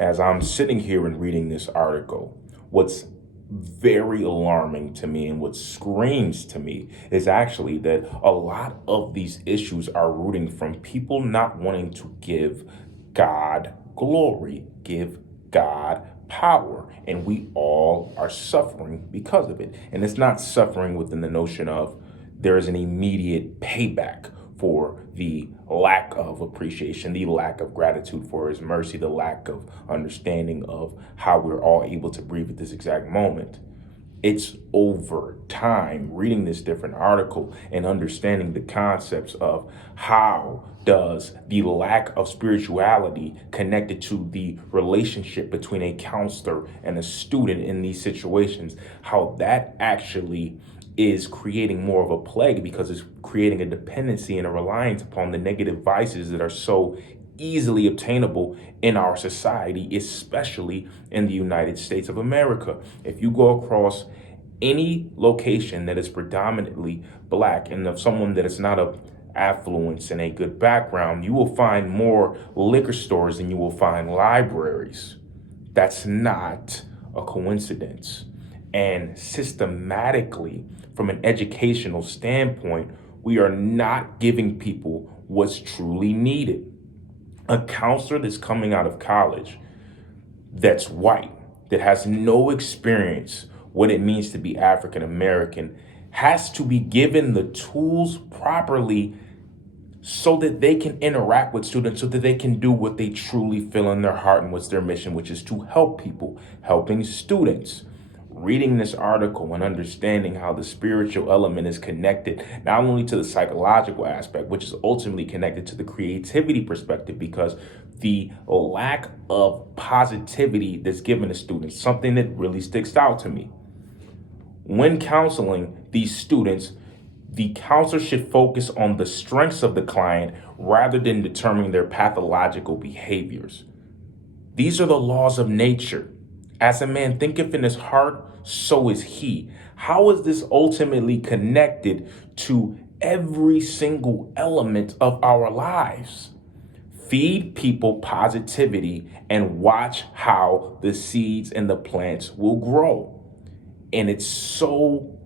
as I'm sitting here and reading this article, what's very alarming to me and what screams to me is actually that a lot of these issues are rooting from people not wanting to give God glory, give God power. And we all are suffering because of it. And it's not suffering within the notion of there is an immediate payback for the lack of appreciation, the lack of gratitude for his mercy, the lack of understanding of how we're all able to breathe at this exact moment. It's over time reading this different article and understanding the concepts of how does the lack of spirituality connected to the relationship between a counselor and a student in these situations, how that actually is creating more of a plague because it's creating a dependency and a reliance upon the negative vices that are so easily obtainable in our society, especially in the United States of America. If you go across any location that is predominantly black and of someone that is not of affluence and a good background, you will find more liquor stores than you will find libraries. That's not a coincidence. And systematically, from an educational standpoint, we are not giving people what's truly needed. A counselor that's coming out of college that's white, that has no experience what it means to be African American, has to be given the tools properly so that they can interact with students, so that they can do what they truly feel in their heart and what's their mission, which is to help people, helping students. Reading this article and understanding how the spiritual element is connected not only to the psychological aspect, which is ultimately connected to the creativity perspective, because the lack of positivity that's given to students, something that really sticks out to me. When counseling these students, the counselor should focus on the strengths of the client rather than determining their pathological behaviors. These are the laws of nature. As a man thinketh in his heart, so is he. How is this ultimately connected to every single element of our lives? Feed people positivity and watch how the seeds and the plants will grow. And it's so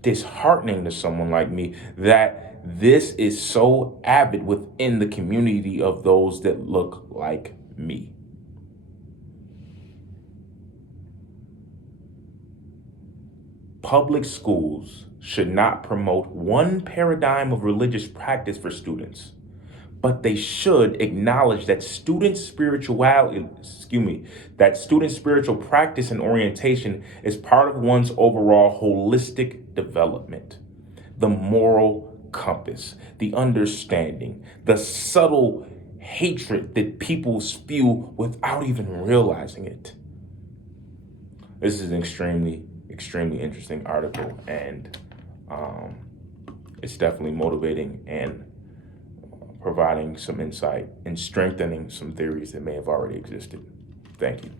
disheartening to someone like me that this is so avid within the community of those that look like me. Public schools should not promote one paradigm of religious practice for students, but they should acknowledge that student spiritual practice and orientation is part of one's overall holistic development. The moral compass, the understanding, the subtle hatred that people spew without even realizing it. This is an extremely interesting article, and it's definitely motivating and providing some insight and strengthening some theories that may have already existed. Thank you.